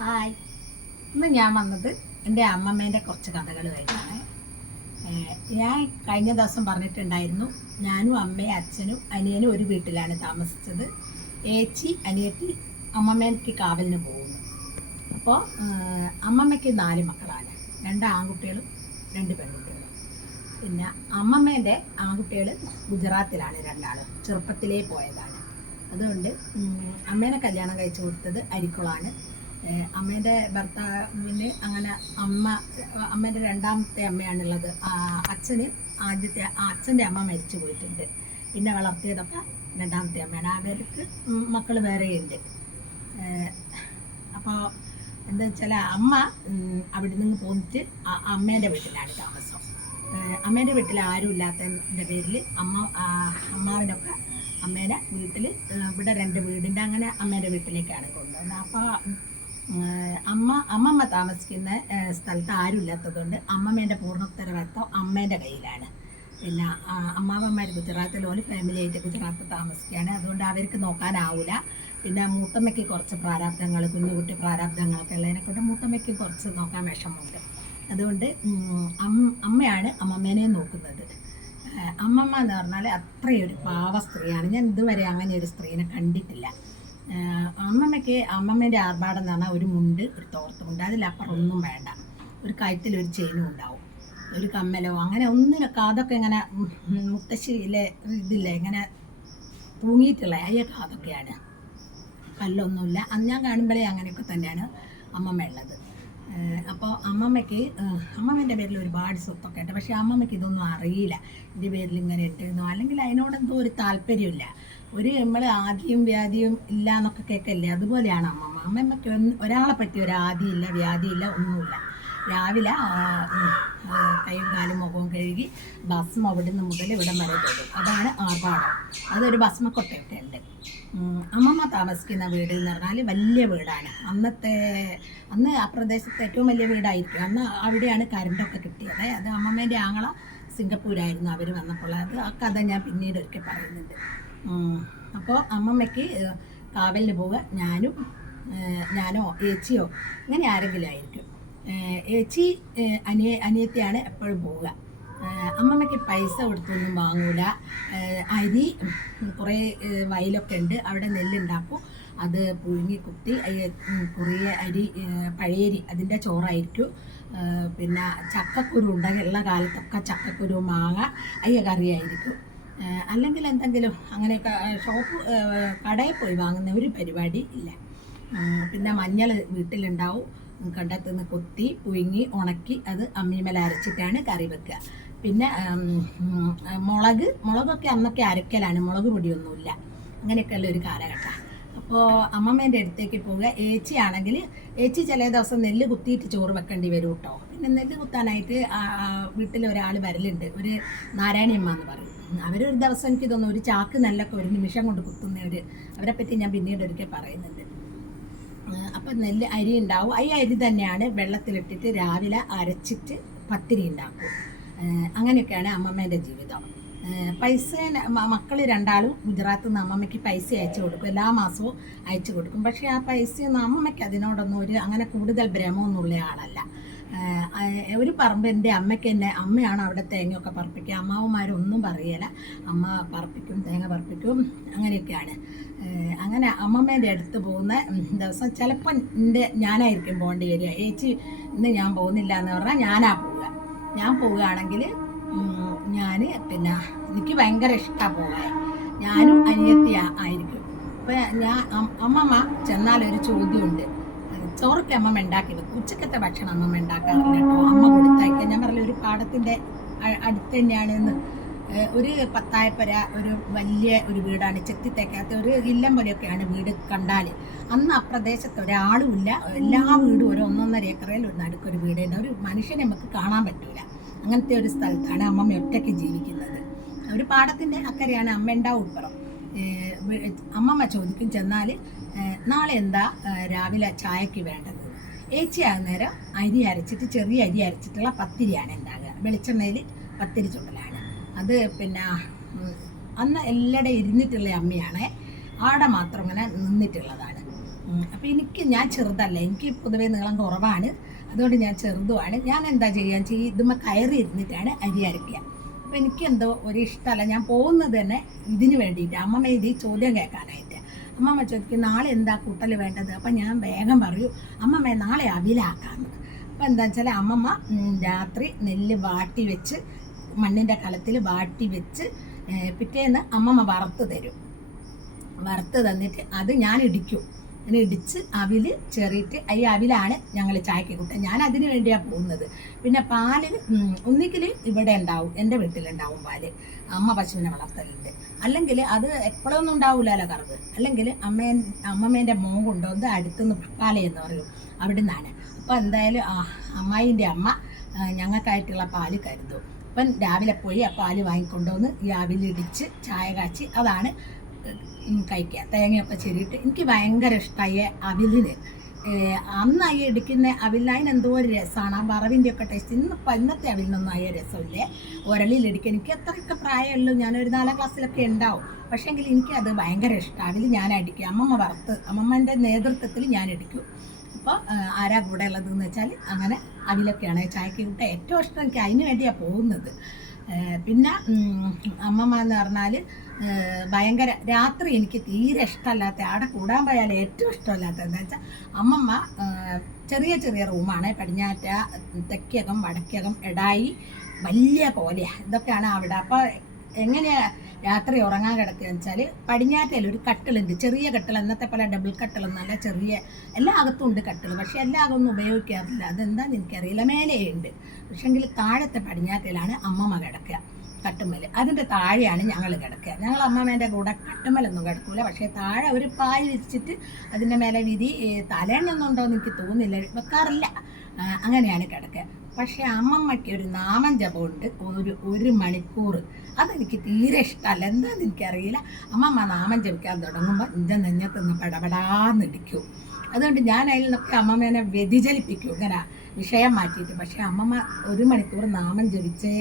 Hi, ഇന്ന് ഞാൻ വന്നത് എൻ്റെ അമ്മമ്മേൻ്റെ കുറച്ച് കഥകളുമായിട്ടാണ്. ഞാൻ കഴിഞ്ഞ ദിവസം പറഞ്ഞിട്ടുണ്ടായിരുന്നു, ഞാനും അമ്മയും അച്ഛനും അനിയനും ഒരു വീട്ടിലാണ് താമസിച്ചത്. ഏച്ചി അനിയത്തി അമ്മമ്മേക്ക് കാവലിന് പോകുന്നു. അപ്പോൾ അമ്മമ്മയ്ക്ക് 4 മക്കളാണ്, 2 ആൺകുട്ടികളും 2 പെൺകുട്ടികളും. പിന്നെ അമ്മമ്മേൻ്റെ ആൺകുട്ടികൾ ഗുജറാത്തിലാണ്, 2 ചെറുപ്പത്തിലേ പോയതാണ്. അതുകൊണ്ട് അമ്മേനെ കല്യാണം കഴിച്ചു കൊടുത്തത് അരിക്കുളാണ്. അമ്മേൻ്റെ ഭർത്താവിന് അങ്ങനെ അമ്മേൻ്റെ 2ാമത്തെ അമ്മയാണുള്ളത്. അച്ഛൻ്റെ അമ്മ മരിച്ചു പോയിട്ടുണ്ട്. പിന്നെ വളർത്തിയതൊക്കെ 2ാമത്തെ അമ്മയാണ്. അവർക്ക് മക്കൾ വേറെയുണ്ട്. അപ്പോൾ എന്താ വെച്ചാൽ അമ്മ അവിടെ നിന്ന് പോന്നിട്ട് അമ്മേൻ്റെ വീട്ടിലാണ് താമസം. അമ്മേൻ്റെ വീട്ടിൽ ആരും ഇല്ലാത്തതിൻ്റെ പേരിൽ അമ്മാവിനൊക്കെ അമ്മേനെ വീട്ടിൽ ഇവിടെ 2 വീടുണ്ട്, അങ്ങനെ അമ്മേൻ്റെ വീട്ടിലേക്കാണ് കൊണ്ടുവന്നത്. അപ്പോൾ അമ്മമ്മ താമസിക്കുന്ന സ്ഥലത്ത് ആരും ഇല്ലാത്തതുകൊണ്ട് അമ്മമ്മേൻ്റെ പൂർണ്ണ ഉത്തരവാദിത്വം അമ്മേൻ്റെ കയ്യിലാണ്. പിന്നെ അമ്മാവന്മാർ ഗുജറാത്തിലോല് ഫാമിലിയായിട്ട് ഗുജറാത്ത് താമസിക്കുകയാണ്. അതുകൊണ്ട് അവർക്ക് നോക്കാനാവില്ല. പിന്നെ മൂത്തമ്മയ്ക്ക് കുറച്ച് പ്രാരാബ്ദങ്ങൾ, കുഞ്ഞുകുട്ടി പ്രാരാബ്ദങ്ങളൊക്കെ ഉള്ളതിനെക്കൊണ്ട് മൂത്തമ്മയ്ക്ക് കുറച്ച് നോക്കാൻ വിഷമമുണ്ട്. അതുകൊണ്ട് അമ്മയാണ് അമ്മമ്മേനെ നോക്കുന്നത്. അമ്മമ്മ എന്ന് പറഞ്ഞാൽ അത്രയൊരു പാവ സ്ത്രീയാണ്. ഞാൻ ഇതുവരെ അങ്ങനെ ഒരു സ്ത്രീനെ കണ്ടിട്ടില്ല. അമ്മമ്മേൻ്റെ ആർഭാടം എന്ന് പറഞ്ഞാൽ ഒരു മുണ്ട്, ഒരു തോർത്തുമുണ്ട്, അതിലപ്പുറം ഒന്നും വേണ്ട. ഒരു കഴുത്തിലൊരു ചെയിനും ഉണ്ടാവും, ഒരു കമ്മലോ അങ്ങനെ ഒന്നിനൊക്കെ. അതൊക്കെ ഇങ്ങനെ മുത്തശ്ശിയിലെ ഇതില്ലേ ഇങ്ങനെ തൂങ്ങിയിട്ടുള്ള അയ്യൊക്കെ അതൊക്കെയാണ്, കല്ലൊന്നുമില്ല. അന്ന് ഞാൻ കാണുമ്പോഴേ അങ്ങനെയൊക്കെ തന്നെയാണ് അമ്മമ്മ ഉള്ളത്. അപ്പോൾ അമ്മമ്മേൻ്റെ പേരിൽ ഒരുപാട് സ്വത്തൊക്കെ ഉണ്ട്. പക്ഷേ അമ്മമ്മയ്ക്ക് ഇതൊന്നും അറിയില്ല, എൻ്റെ പേരിൽ ഇങ്ങനെ ഇട്ടിരുന്നു, അല്ലെങ്കിൽ അതിനോടെന്തോ ഒരു താല്പര്യമില്ല. നമ്മൾ ആദിയും വ്യാധിയും ഇല്ല എന്നൊക്കെ കേൾക്കല്ലേ, അതുപോലെയാണ് അമ്മമ്മയ്ക്ക് ഒരാളെ പറ്റി ഒരു ആദിയില്ല വ്യാധിയില്ല ഒന്നുമില്ല. രാവിലെ കൈയും കാലും മുഖവും കഴുകി ഭസ്മം അവിടെ നിന്ന് മുതൽ ഇവിടെ വരെ തൊടും. അതാണ് ആർഭാടം. അതൊരു ഭസ്മക്കൊട്ടയൊക്കെ ഉണ്ട്. അമ്മമ്മ താമസിക്കുന്ന വീട് എന്ന് പറഞ്ഞാൽ വലിയ വീടാണ്. അന്ന് ആ പ്രദേശത്ത് ഏറ്റവും വലിയ വീടായിരിക്കും. അന്ന് അവിടെയാണ് കറണ്ടൊക്കെ കിട്ടിയത്. അത് അമ്മമ്മേൻ്റെ ആങ്ങള സിംഗപ്പൂരായിരുന്നു അവർ വന്നപ്പോൾ. ആ കഥ ഞാൻ പിന്നീട് ഒരിക്കൽ പറയുന്നുണ്ട്. അപ്പോൾ അമ്മമ്മയ്ക്ക് കാവലിന് പോവുക ഞാനോ ഏച്ചിയോ ഇങ്ങനെ ആരെങ്കിലും ആയിരിക്കും. ഏച്ചി അനിയത്തിയാണ് എപ്പോഴും പോവുക. അമ്മമ്മയ്ക്ക് പൈസ കൊടുത്തൊന്നും വാങ്ങൂല. അരി കുറേ വയലൊക്കെ ഉണ്ട്, അവിടെ നെല്ലുണ്ടാക്കും. അത് പുഴുങ്ങി കുത്തി കുറേ അരി, പഴയരി, അതിൻ്റെ ചോറായിരിക്കും. പിന്നെ ചക്കക്കുരു ഉള്ള കാലത്തൊക്കെ ചക്കക്കുരു, മാങ്ങ, അയ്യ കറിയായിരിക്കും. അല്ലെങ്കിൽ എന്തെങ്കിലും അങ്ങനെയൊക്കെ കടയിൽ പോയി വാങ്ങുന്ന ഒരു പരിപാടി ഇല്ല. പിന്നെ മഞ്ഞൾ വീട്ടിലുണ്ടാവും, കണ്ടത്ത് നിന്ന് കൊത്തി പുഴുങ്ങി ഉണക്കി അത് അമ്മിമേൽ അരച്ചിട്ടാണ് കറി വെക്കുക. പിന്നെ മുളകൊക്കെ അന്നൊക്കെ അരക്കലാണ്, മുളക് പൊടിയൊന്നുമില്ല. അങ്ങനെയൊക്കെയുള്ള ഒരു കാലഘട്ടം. അപ്പോൾ അമ്മമ്മേൻ്റെ അടുത്തേക്ക് പോവുക. ഏച്ചി ആണെങ്കിൽ ഏച്ചി ചില ദിവസം നെല്ല് കുത്തിയിട്ട് ചോറ് വെക്കേണ്ടി വരും കേട്ടോ. പിന്നെ നെല്ല് കുത്താനായിട്ട് വീട്ടിൽ ഒരാൾ വരലുണ്ട്, ഒരു നാരായണിയമ്മ എന്ന് പറയും. അവരൊരു ദിവസം എനിക്ക് തോന്നുന്നു ഒരു ചാക്ക് നെല്ലൊക്കെ ഒരു നിമിഷം കൊണ്ട് കുത്തുന്നവർ. അവരെപ്പറ്റി ഞാൻ പിന്നീട് ഒരിക്കൽ പറയുന്നുണ്ട്. അപ്പം നെല്ല് അരി ഉണ്ടാവും. ഈ അരി തന്നെയാണ് വെള്ളത്തിലിട്ടിട്ട് രാവിലെ അരച്ചിട്ട് പത്തിരി ഉണ്ടാക്കും. അങ്ങനെയൊക്കെയാണ് അമ്മമ്മേൻ്റെ ജീവിതം. പൈസ മക്കൾ 2 ഗുജറാത്തിൽ നിന്ന് അമ്മമ്മയ്ക്ക് പൈസ അയച്ചു കൊടുക്കും, എല്ലാ മാസവും അയച്ചു കൊടുക്കും. പക്ഷേ ആ പൈസയൊന്നും അമ്മമ്മയ്ക്ക് അതിനോടൊന്നും അങ്ങനെ കൂടുതൽ ഭ്രമമൊന്നുമുള്ള ആളല്ല. ഒരു പറമ്പ് എൻ്റെ അമ്മയ്ക്ക് തന്നെ, അമ്മയാണ് അവിടെ തേങ്ങയൊക്കെ പറപ്പിക്കുക. അമ്മാവന്മാരൊന്നും പറയല, അമ്മ പറപ്പിക്കും, തേങ്ങ പറപ്പിക്കും, അങ്ങനെയൊക്കെയാണ്. അങ്ങനെ അമ്മമ്മേൻ്റെ അടുത്ത് പോകുന്ന ദിവസം ചിലപ്പോൾ ഞാനായിരിക്കും പോകേണ്ടി വരിക. ഏച്ചി ഇന്ന് ഞാൻ പോകുന്നില്ല എന്ന് പറഞ്ഞാൽ ഞാൻ പോവുകയാണെങ്കിൽ പിന്നെ എനിക്ക് ഭയങ്കര ഇഷ്ടമാണ് പോകാൻ. ഞാനും അനിയത്തി ആയിരിക്കും. അപ്പം അമ്മമ്മ ചെന്നാലൊരു ചോദ്യമുണ്ട്, ചോറൊക്കെ അമ്മമ്മ ഉണ്ടാക്കി വെക്കും. ഉച്ചക്കത്തെ ഭക്ഷണം അമ്മമ്മ ഉണ്ടാക്കാറില്ല കേട്ടോ, അമ്മ കൊടുത്തയക്കാൻ. ഞാൻ പറഞ്ഞില്ല, ഒരു പാടത്തിൻ്റെ അടുത്ത് തന്നെയാണ്. ഒരു പത്തായപ്പര, ഒരു വലിയ ഒരു വീടാണ്, ചെത്തിത്തേക്കാത്ത ഒരു ഇല്ലം പോലെയൊക്കെയാണ് വീട് കണ്ടാൽ. അന്ന് ആ പ്രദേശത്ത് ഒരാളും ഇല്ല, എല്ലാ വീടും ഒരു 1.5 ഏക്കറിൽ ഒരു നടുക്കൊരു വീടുണ്ട്. ഒരു മനുഷ്യനെ നമുക്ക് കാണാൻ പറ്റൂല. അങ്ങനത്തെ ഒരു സ്ഥലത്താണ് അമ്മമ്മ ഒറ്റയ്ക്ക് ജീവിക്കുന്നത്. ഒരു പാടത്തിൻ്റെ അക്കരെയാണ്, അമ്മ ഉണ്ടാവും ഇപ്പുറം. അമ്മമ്മ ചോദിക്കും ചെന്നാൽ, നാളെ എന്താ രാവിലെ ചായക്ക് വേണ്ടത്? ഏച്ചി ആകുന്നേരം അരി അരച്ചിട്ട്, ചെറിയ അരി അരച്ചിട്ടുള്ള പത്തിരിയാണ് ഉണ്ടാകുക. വെളിച്ചെണ്ണയിൽ പത്തിരി ചുടലാണ്. അത് പിന്നെ അന്ന് എല്ലായിടെ ഇരുന്നിട്ടുള്ള അമ്മയാണ്, ആടെ മാത്രം ഇങ്ങനെ നിന്നിട്ടുള്ളതാണ്. അപ്പോൾ ഞാൻ ചെറുതല്ല, എനിക്ക് പൊതുവേ നീളം കുറവാണ്, അതുകൊണ്ട് ഞാൻ ചെറുതുമാണ്. ഞാൻ എന്താ ചെയ്യാൻ ഇതുമ്മ കയറി ഇരുന്നിട്ടാണ് അരി അരയ്ക്കുക. അപ്പോൾ എനിക്കെന്തോ ഒരു ഇഷ്ടമല്ല. ഞാൻ പോകുന്നത് തന്നെ ഇതിന് വേണ്ടിയിട്ട്, അമ്മമ്മ ഇത് ചോദ്യം കേൾക്കാനായിട്ട്. അമ്മമ്മ ചോദിക്കും നാളെ എന്താ കൂട്ടൽ വേണ്ടത്. അപ്പം ഞാൻ വേഗം പറയൂ അമ്മമ്മ നാളെ അവിലാക്കാമെന്ന്. അപ്പോൾ എന്താ വെച്ചാൽ അമ്മമ്മ രാത്രി നെല്ല് വാട്ടി വെച്ച് മണ്ണിൻ്റെ കലത്തിൽ വാട്ടി വെച്ച് പിറ്റേന്ന് അമ്മമ്മ വറുത്ത് തരും. വറുത്ത് തന്നിട്ട് അത് ഞാൻ ഇടിക്കും. അങ്ങനെ ഇടിച്ച് അവിൽ ചെറിയിട്ട് ഈ അവിലാണ് ഞങ്ങൾ ചായക്ക് കൂട്ടുക. ഞാൻ അതിന് വേണ്ടിയാണ് പോകുന്നത്. പിന്നെ പാല് ഒന്നുകിൽ ഇവിടെ ഉണ്ടാവും, എൻ്റെ വീട്ടിലുണ്ടാവും പാല്, അമ്മ പശുവിനെ വളർത്തലുണ്ട്. അല്ലെങ്കിൽ അത് എപ്പോഴൊന്നും ഉണ്ടാവില്ലല്ലോ കറവ്. അല്ലെങ്കിൽ അമ്മമ്മേൻ്റെ മോൻ കൊണ്ടുവന്ന് അടുത്തുനിന്ന് പാലയെന്ന് പറയും, അവിടെ നിന്നാണ്. അപ്പോൾ എന്തായാലും അമ്മായിൻ്റെ അമ്മ ഞങ്ങൾക്കായിട്ടുള്ള പാല് കരുതും. അപ്പം രാവിലെ പോയി ആ പാല് വാങ്ങിക്കൊണ്ടുവന്ന് ഈ അവിലിടിച്ച് ചായ കാച്ചി അതാണ് കഴിക്കുക. തേങ്ങയൊക്കെ ചെരിയിട്ട് എനിക്ക് ഭയങ്കര ഇഷ്ടമായി അവിലിന്. അന്നായി ഇടിക്കുന്ന അവിലിന് എന്തോ ഒരു രസമാണ്, ആ വറവിൻ്റെ ഒക്കെ ടേസ്റ്റ്. ഇന്നത്തെ അവിലിനൊന്നും ആയ രസമില്ലേ ഒരളിയിലിടിക്കുക. എനിക്ക് എത്രയൊക്കെ പ്രായമുള്ളൂ, ഞാനൊരു 4ാം ക്ലാസ്സിലൊക്കെ ഉണ്ടാവും. പക്ഷേങ്കിൽ എനിക്കത് ഭയങ്കര ഇഷ്ടം. അവിൽ ഞാൻ അടിക്കുക, അമ്മമ്മ വറുത്ത് അമ്മമ്മൻ്റെ നേതൃത്വത്തിൽ ഞാൻ അടിക്കും. അപ്പോൾ ആരാ കൂടെ ഉള്ളതെന്ന് വെച്ചാൽ അങ്ങനെ അവിലൊക്കെയാണ് ചായക്ക് കൂട്ട ഏറ്റവും ഇഷ്ടം. എനിക്ക് അതിന് വേണ്ടിയാണ് പോകുന്നത്. പിന്നെ അമ്മമ്മ എന്ന് പറഞ്ഞാൽ ഭയങ്കര രാത്രി എനിക്ക് തീരെ ഇഷ്ടമല്ലാത്ത, അവിടെ കൂടാൻ പോയാൽ ഏറ്റവും ഇഷ്ടമല്ലാത്ത എന്താ വെച്ചാൽ അമ്മമ്മ ചെറിയ ചെറിയ റൂമാണ്. പടിഞ്ഞാറ്റ, തെക്കകം, വടക്കകം, എടായി, വലിയ കോലയാണ്, ഇതൊക്കെയാണ് അവിടെ. അപ്പോൾ എങ്ങനെയാണ് രാത്രി ഉറങ്ങാൻ കിടക്കുകയെന്ന് വെച്ചാൽ പടിഞ്ഞാറ്റയിൽ ഒരു കട്ടിലുണ്ട്, ചെറിയ കട്ടിൽ, എന്നത്തെ പോലെ ഡബിൾ കട്ടിലൊന്നല്ല, ചെറിയ, എല്ലാ അകത്തും ഉണ്ട് കട്ടിൽ, പക്ഷേ എല്ലാ അകമൊന്നും ഉപയോഗിക്കാറില്ല. അതെന്താണെന്ന് എനിക്കറിയില്ല. മേലെയുണ്ട്, പക്ഷേങ്കിൽ താഴത്തെ പടിഞ്ഞാറ്റയിലാണ് അമ്മമ്മ കിടക്കുക കട്ടുമ്മൽ. അതിൻ്റെ താഴെയാണ് ഞങ്ങൾ കിടക്കുക. ഞങ്ങൾ അമ്മമ്മേൻ്റെ കൂടെ കട്ടുമ്മലൊന്നും കിടക്കില്ല, പക്ഷേ താഴെ ഒരു പായ് വിരിച്ചിട്ട് അതിൻ്റെ മേലെ വിധി തലേണ്ണൊന്നും ഉണ്ടോയെന്ന് എനിക്ക് തോന്നുന്നില്ല, വെക്കാറില്ല. അങ്ങനെയാണ് കിടക്കുക. പക്ഷേ അമ്മമ്മയ്ക്ക് ഒരു നാമം ജപമുണ്ട്, 1 മണിക്കൂർ. അതെനിക്ക് തീരെ ഇഷ്ടമല്ല, എന്താണെന്ന് എനിക്കറിയില്ല. അമ്മമ്മ നാമം ജപിക്കാൻ തുടങ്ങുമ്പോൾ എൻ്റെ നെഞ്ഞത്തുനിന്ന് പടപടാന്നിടിക്കും. അതുകൊണ്ട് ഞാൻ അതിൽ നിന്നൊക്കെ അമ്മമ്മേനെ വ്യതിചലിപ്പിക്കും, ഇങ്ങനെ വിഷയം മാറ്റിയിട്ട്. പക്ഷേ അമ്മമ്മ 1 മണിക്കൂർ നാമം ജപിച്ചേ.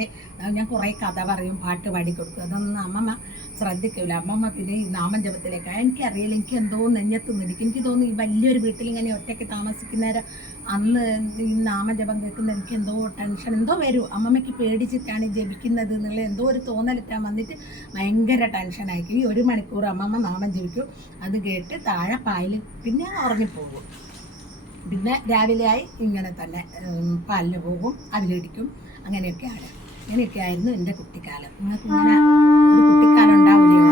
ഞാൻ കുറേ കഥ പറയും, പാട്ട് പാടിക്കൊടുക്കും, അതൊന്നും അമ്മമ്മ ശ്രദ്ധിക്കില്ല. അമ്മമ്മ പിന്നെ ഈ നാമം ജപത്തിലേക്കാണ്. എനിക്കറിയില്ല, എനിക്ക് എന്തോ നെഞ്ഞത്ത് നിൽക്കും. എനിക്ക് തോന്നുന്നു ഈ വലിയൊരു വീട്ടിലിങ്ങനെ ഒറ്റയ്ക്ക് താമസിക്കുന്നേരം അന്ന് ഈ നാമജപം കേൾക്കുന്ന എനിക്ക് എന്തോ ടെൻഷൻ എന്തോ വരും. അമ്മമ്മയ്ക്ക് പേടിച്ചിട്ടാണ് ജപിക്കുന്നത് എന്നുള്ള എന്തോ ഒരു തോന്നലിട്ടാൻ വന്നിട്ട് ഭയങ്കര ടെൻഷനായിരിക്കും. ഈ 1 മണിക്കൂർ അമ്മമ്മ നാമം ജപിക്കും. അത് കേട്ട് താഴെ പായൽ പിന്നെ ഉറങ്ങിപ്പോകും. പിന്നെ രാവിലെയായി ഇങ്ങനെ തന്നെ പാലിന് പോകും, അതിലിടിക്കും. അങ്ങനെയൊക്കെയാണ്. ഇങ്ങനെയൊക്കെ ആയിരുന്നു എൻ്റെ കുട്ടിക്കാലം. നിങ്ങൾക്ക് ഇങ്ങനെ ഒരു കുട്ടിക്കാലം ഉണ്ടാവില്ലയോ?